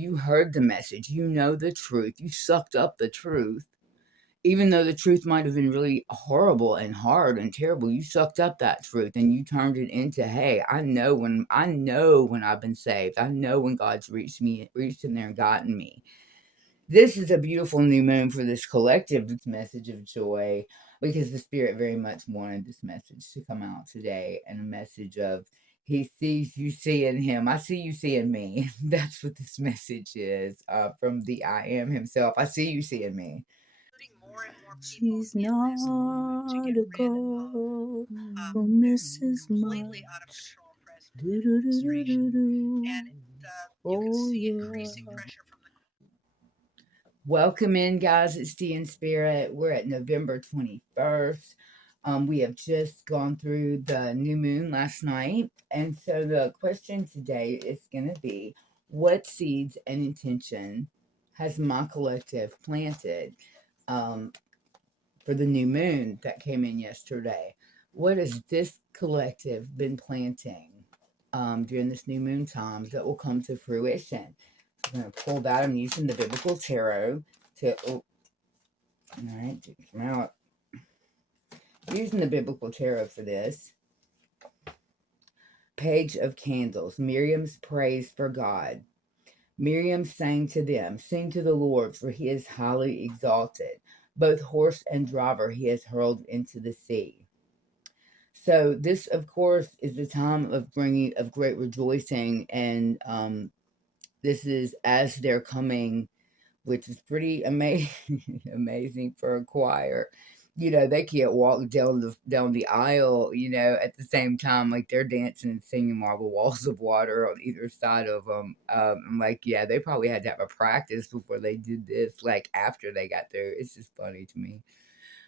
you heard the message, you know the truth, you sucked up the truth, even though the truth might have been really horrible and hard and terrible. You sucked up that truth and you turned it into, hey, I know when I've been saved. I know when God's reached in there and gotten me. This is a beautiful new moon for this collective, this message of joy, because the Spirit very much wanted this message to come out today, and a message of He sees you seeing Him. I see you seeing me. That's what this message is, from the I Am Himself. I see you seeing me. She's not a girl who misses much. Do-do-do-do-do-do. Oh, yeah. Welcome in, guys. It's Tea in Spirit. We're at November 21st. We have just gone through the new moon last night. And so the question today is going to be, what seeds and intention has my collective planted for the new moon that came in yesterday? What has this collective been planting during this new moon time that will come to fruition? I'm going to pull that. I'm using the Biblical Tarot to, all right, come out. Using the Biblical Tarot for this. Page of Candles, Miriam's praise for God. Miriam sang to them, sing to the Lord, for he is highly exalted. Both horse and driver he has hurled into the sea. So this, of course, is the time of great rejoicing, and this is as they're coming, which is pretty amazing, amazing for a choir. They can't walk down the aisle, at the same time, like they're dancing and singing Marble Walls of Water on either side of them. I'm like, yeah, they probably had to have a practice before they did this, like after they got through. It's just funny to me.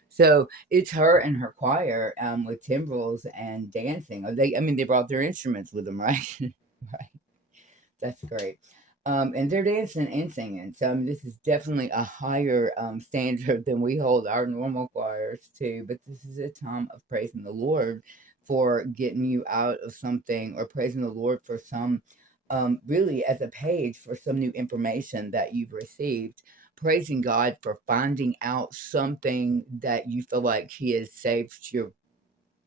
So it's her and her choir with timbrels and dancing. They brought their instruments with them, right? Right. That's great. And they're dancing and singing. So this is definitely a higher standard than we hold our normal choirs to. But this is a time of praising the Lord for getting you out of something, or praising the Lord for some, really as a page for some new information that you've received. Praising God for finding out something that you feel like He has saved your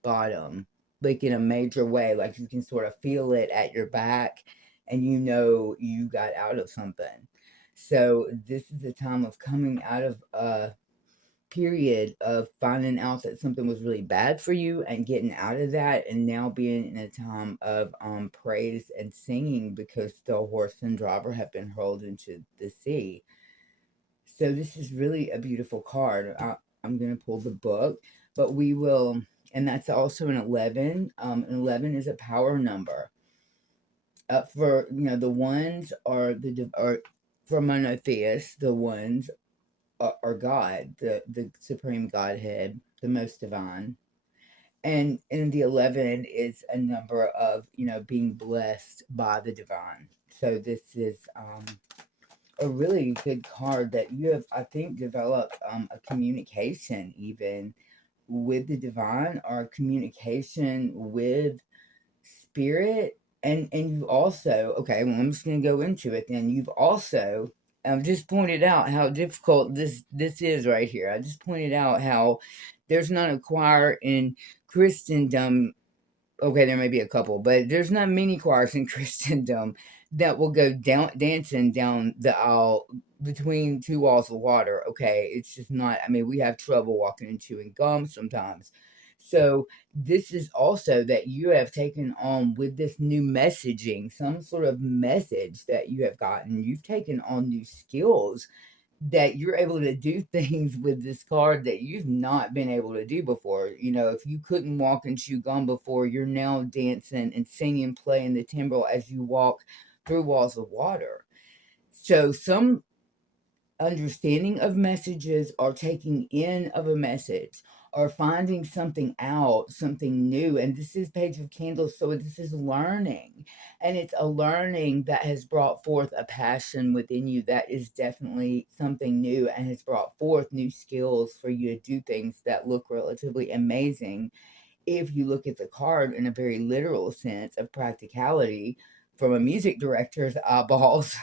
bottom, like in a major way, like you can sort of feel it at your back and you got out of something. So this is a time of coming out of a period of finding out that something was really bad for you and getting out of that, and now being in a time of praise and singing because the horse and driver have been hurled into the sea. So this is really a beautiful card. I'm going to pull the book, but we will, and that's also an 11. 11 is a power number. For the ones are for monotheists. The ones are God, the supreme Godhead, the most divine. And the 11 is a number of being blessed by the divine. So this is a really good card that you have, I think, developed a communication even with the divine, or a communication with spirit. And you also, okay, well, I'm just going to go into it then. You've also just pointed out how difficult this is right here. I just pointed out how there's not a choir in Christendom. Okay, there may be a couple, but there's not many choirs in Christendom that will go dancing down the aisle between two walls of water. Okay, it's just not. We have trouble walking and chewing gum sometimes. So this is also that you have taken on with this new messaging, some sort of message that you have gotten. You've taken on new skills that you're able to do things with this card that you've not been able to do before. If you couldn't walk and chew gum before, you're now dancing and singing, playing the timbrel as you walk through walls of water. So some understanding of messages, or taking in of a message, or finding something out, something new. And this is Page of Candles, so this is learning, and it's a learning that has brought forth a passion within you that is definitely something new, and has brought forth new skills for you to do things that look relatively amazing if you look at the card in a very literal sense of practicality from a music director's eyeballs.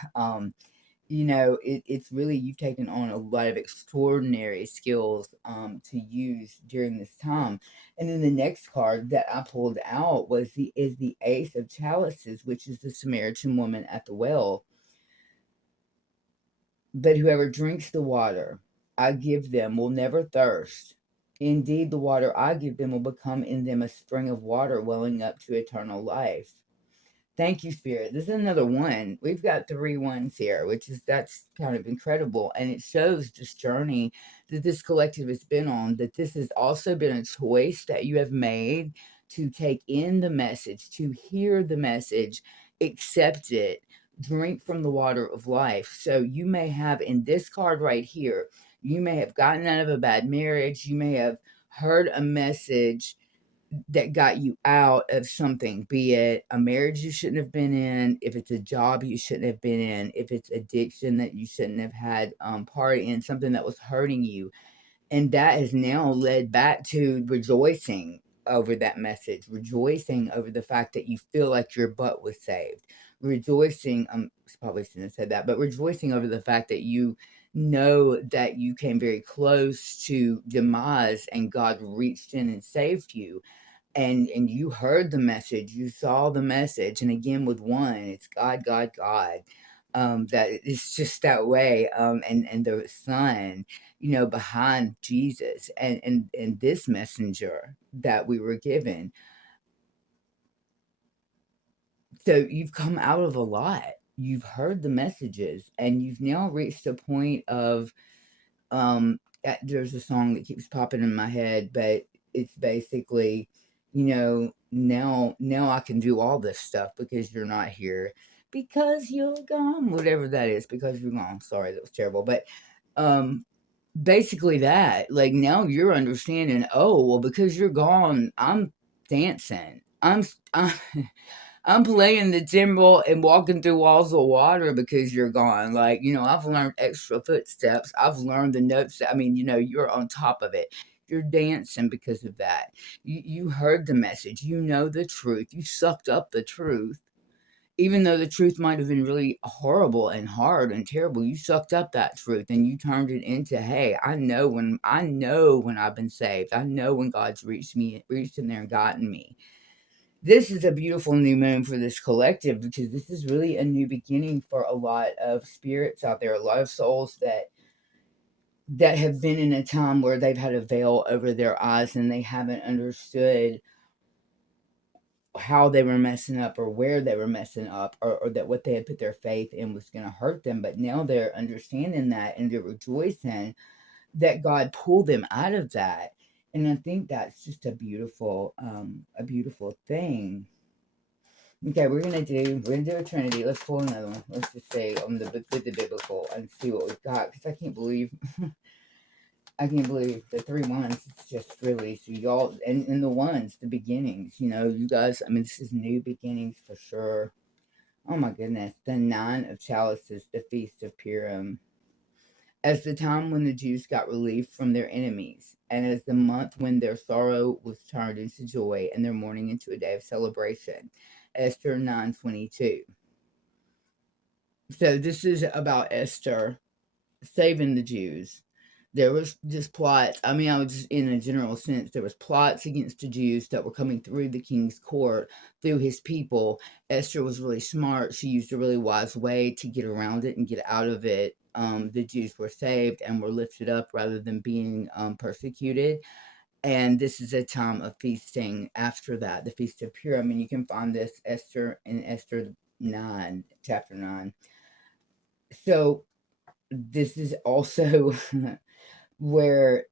it's really, you've taken on a lot of extraordinary skills to use during this time. And then the next card that I pulled out is the Ace of Chalices, which is the Samaritan woman at the well. But whoever drinks the water I give them will never thirst. Indeed, the water I give them will become in them a spring of water welling up to eternal life. Thank you, Spirit. This is another one. We've got 3 ones here, that's kind of incredible. And it shows this journey that this collective has been on, that this has also been a choice that you have made to take in the message, to hear the message, accept it, drink from the water of life. So you may have, in this card right here, you may have gotten out of a bad marriage, you may have heard a message that got you out of something, be it a marriage you shouldn't have been in, if it's a job you shouldn't have been in, if it's addiction that you shouldn't have had part in, something that was hurting you. And that has now led back to rejoicing over that message, rejoicing over the fact that you feel like your butt was saved, rejoicing, probably shouldn't have said that, but rejoicing over the fact that you know that you came very close to demise and God reached in and saved you, and you heard the message, you saw the message. And again, with one, it's God, God, God. That it's just that way. And the Son, behind Jesus, and this messenger that we were given. So you've come out of a lot. You've heard the messages, and you've now reached a point of there's a song that keeps popping in my head, but it's basically, now I can do all this stuff because you're not here, because you're gone, whatever that is, because you're gone. Sorry, that was terrible, but um basically that, like, now you're understanding, oh well, because you're gone, I'm dancing, I'm I'm playing the cymbal and walking through walls of water because you're gone. Like, I've learned extra footsteps. I've learned the notes. I mean, you're on top of it. You're dancing because of that. You heard the message. You know the truth. You sucked up the truth. Even though the truth might have been really horrible and hard and terrible, you sucked up that truth and you turned it into, hey, I know when I've been saved. I know when God's reached in there and gotten me. This is a beautiful new moon for this collective, because this is really a new beginning for a lot of spirits out there, a lot of souls that have been in a time where they've had a veil over their eyes and they haven't understood how they were messing up, or where they were messing up, or that what they had put their faith in was going to hurt them. But now they're understanding that, and they're rejoicing that God pulled them out of that. And I think that's just a beautiful thing. Okay, we're gonna do a Trinity. Let's pull another one. Let's just say on with the biblical and see what we've got, because I can't believe the 3 ones. It's just really, so y'all, and the ones, the beginnings. You guys. I mean, this is new beginnings for sure. Oh my goodness, the 9 of Chalices, the Feast of Purim, as the time when the Jews got relief from their enemies, and as the month when their sorrow was turned into joy and their mourning into a day of celebration. Esther 9:22. So this is about Esther saving the Jews. There was just plots. I mean, I was just, in a general sense, there was plots against the Jews that were coming through the king's court, through his people. Esther was really smart. She used a really wise way to get around it and get out of it. The Jews were saved and were lifted up rather than being persecuted. And this is a time of feasting after that, the Feast of Purim. And you can find this Esther in Esther 9, chapter 9. So this is also where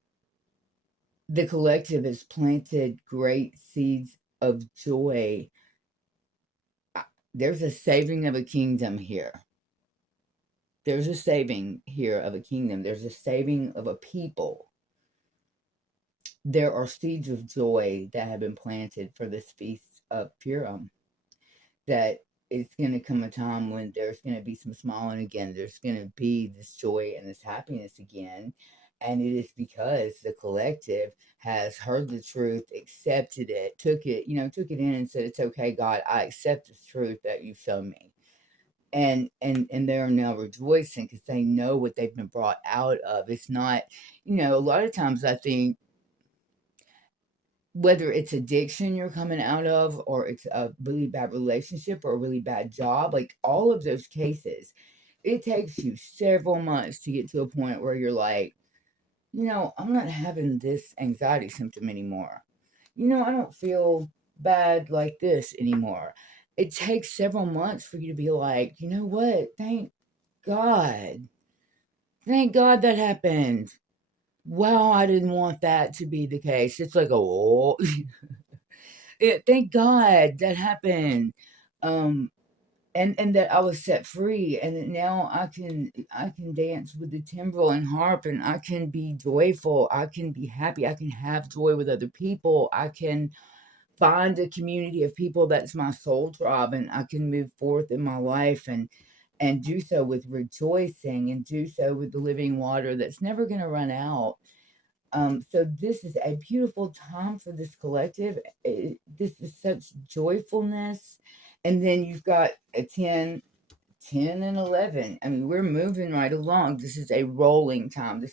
the collective has planted great seeds of joy. There's a saving of a kingdom here. There's a saving here of a kingdom. There's a saving of a people. There are seeds of joy that have been planted for this Feast of Purim, that it's going to come a time when there's going to be some smiling again. There's going to be this joy and this happiness again. And it is because the collective has heard the truth, accepted it, took it in and said, it's okay, God, I accept this truth that you've shown me. and they're now rejoicing because they know what they've been brought out of. It's not, a lot of times I think whether it's addiction you're coming out of, or it's a really bad relationship or a really bad job, like all of those cases, it takes you several months to get to a point where you're like, I'm not having this anxiety symptom anymore. I don't feel bad like this anymore. It takes several months for you to be like, you know what? God. Thank God that happened. Wow, I didn't want that to be the case. It's like, oh, thank God that happened. Um, and that I was set free, and that now I can dance with the timbrel and harp, and I can be joyful, I can be happy, I can have joy with other people, I can find a community of people that's my soul tribe, and I can move forth in my life and do so with rejoicing, and do so with the living water that's never going to run out. So this is a beautiful time for this collective. This is such joyfulness. And then you've got a 10 and 11. I mean, we're moving right along. This is a rolling time.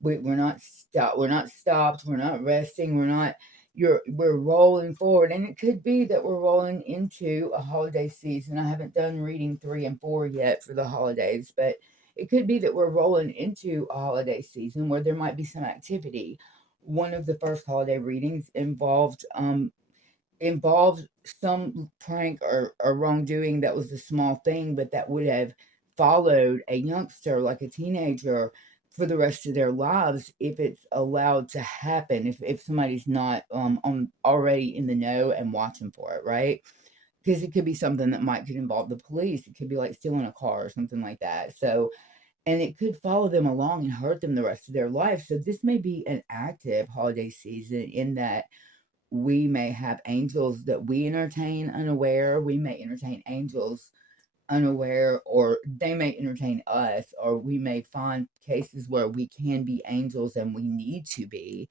We're not stopped. We're not stopped. We're not resting. We're rolling forward. And it could be that we're rolling into a holiday season. I haven't done reading 3 and 4 yet for the holidays, but it could be that we're rolling into a holiday season where there might be some activity. One of the first holiday readings involved some prank or wrongdoing that was a small thing, but that would have followed a youngster, like a teenager, for the rest of their lives if it's allowed to happen. If somebody's not on already in the know and watching for it, right? Because it could be something that could involve the police. It could be like stealing a car or something like that. So, and it could follow them along and hurt them the rest of their life. So this may be an active holiday season in that we may have angels that we entertain unaware. We may entertain angels unaware, or they may entertain us, or we may find cases where we can be angels and we need to be.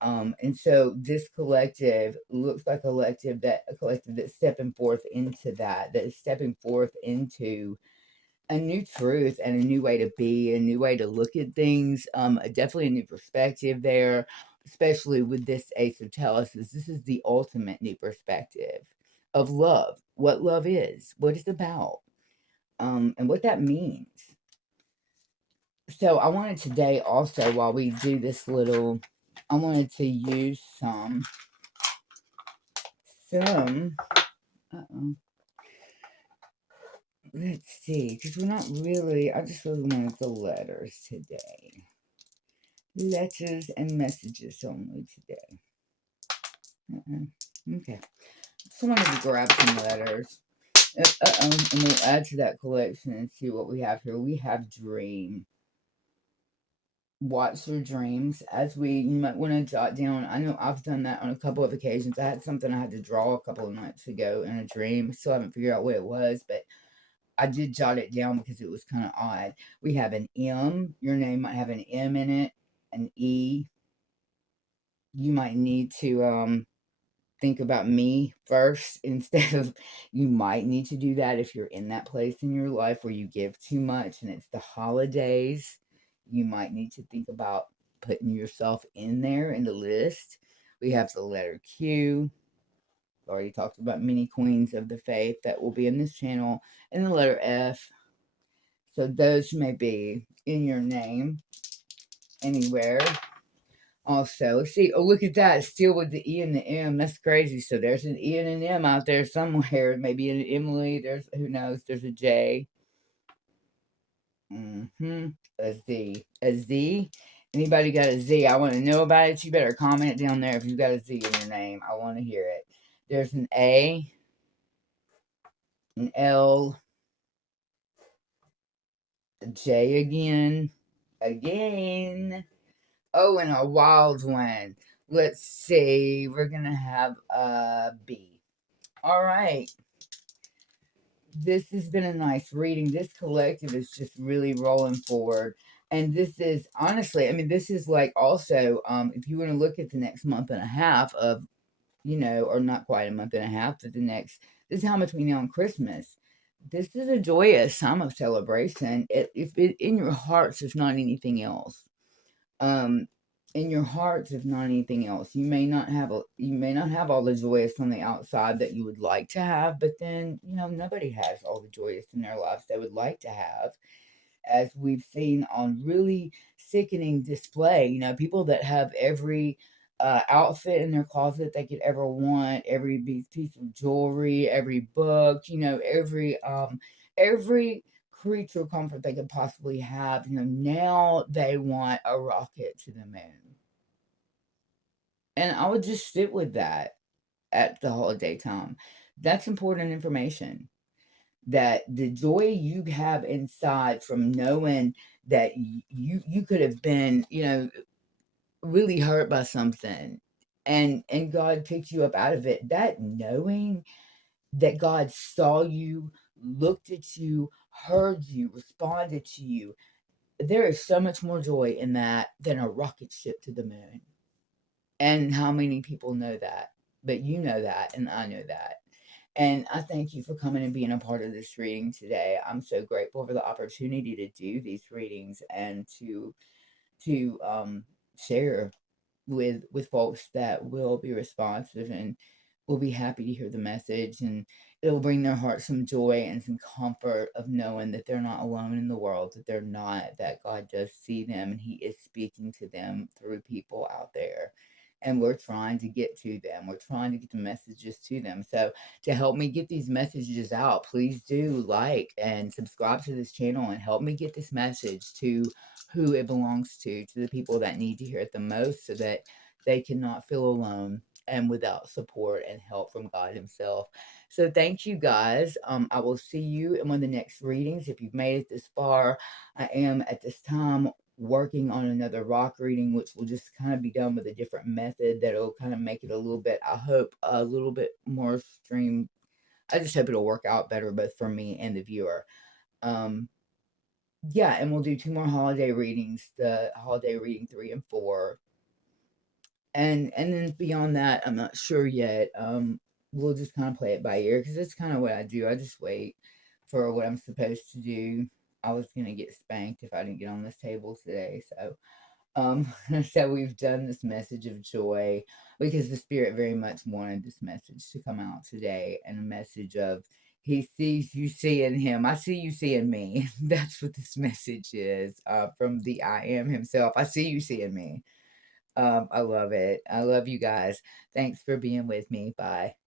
And so this collective looks like a collective that's stepping forth into that is stepping forth into a new truth and a new way to be, a new way to look at things. Definitely a new perspective there, especially with this Ace of Chalices. This is the ultimate new perspective of love, what love is, what it's about, and what that means. So I wanted today also, while we do this little, I wanted to use some, uh-oh. Let's see, because we're not really, I just really wanted the letters today. Letters and messages only today. Okay. Just wanted to grab some letters. And we'll add to that collection and see what we have here. We have dream. Watch your dreams. You might want to jot down. I know I've done that on a couple of occasions. I had something I had to draw a couple of nights ago in a dream. Still haven't figured out what it was, but I did jot it down because it was kind of odd. We have an M. Your name might have an M in it, an E. You might need to think about me first instead of, you might need to do that if you're in that place in your life where you give too much and it's the holidays. You might need to think about putting yourself in there in the list. We have the letter Q. Already talked about many queens of the faith that will be in this channel, and the letter F. So those may be in your name anywhere. Also, see, oh, look at that, still with the E and the M. That's crazy. So there's an E and an M out there somewhere. Maybe an Emily. Who knows? There's a J. A Z. A Z. Anybody got a Z? I want to know about it. You better comment down there if you got a Z in your name. I want to hear it. There's an A, an L, a J again. Oh, and a wild one. Let's see. We're going to have a B. All right. This has been a nice reading. This collective is just really rolling forward. And this is, honestly, I mean, this is like also, if you want to look at the next month and a half of, or not quite a month and a half, but this is how much we know on Christmas. this is a joyous time of celebration. If it in your hearts, if not anything else. Um, in your hearts, if not anything else. You may not have all the joyous on the outside that you would like to have, but then nobody has all the joyous in their lives they would like to have, as we've seen on really sickening display. People that have every outfit in their closet they could ever want, every piece of jewelry, every book, every creature comfort they could possibly have. Now they want a rocket to the moon. And I would just sit with that at the holiday time. That's important information, that the joy you have inside from knowing that you could have been really hurt by something, and God picked you up out of it. That knowing that God saw you, looked at you, heard you, responded to you, there is so much more joy in that than a rocket ship to the moon. And how many people know that? But you know that, and I know that. And I thank you for coming and being a part of this reading today. I'm so grateful for the opportunity to do these readings and to share with folks that will be responsive and will be happy to hear the message, and it'll bring their heart some joy and some comfort of knowing that they're not alone in the world, that God does see them and he is speaking to them through people out there, and we're trying to get to them. We're trying to get the messages to them. So to help me get these messages out, please do like and subscribe to this channel and help me get this message to who it belongs to the people that need to hear it the most, so that they cannot feel alone and without support and help from God himself. So thank you guys. I will see you in one of the next readings. If you've made it this far, I am at this time working on another rock reading, which will just kind of be done with a different method that'll kind of make it a little bit, I hope, a little bit more stream. I just hope it'll work out better both for me and the viewer. Um, yeah, and we'll do two more holiday readings, the holiday reading 3 and 4. And then beyond that, I'm not sure yet. We'll just kind of play it by ear because that's kind of what I do. I just wait for what I'm supposed to do. I was gonna get spanked if I didn't get on this table today. So so we've done this message of joy because the spirit very much wanted this message to come out today, and a message of he sees you seeing him. I see you seeing me. That's what this message is, from the I am himself. I see you seeing me. I love it. I love you guys. Thanks for being with me. Bye.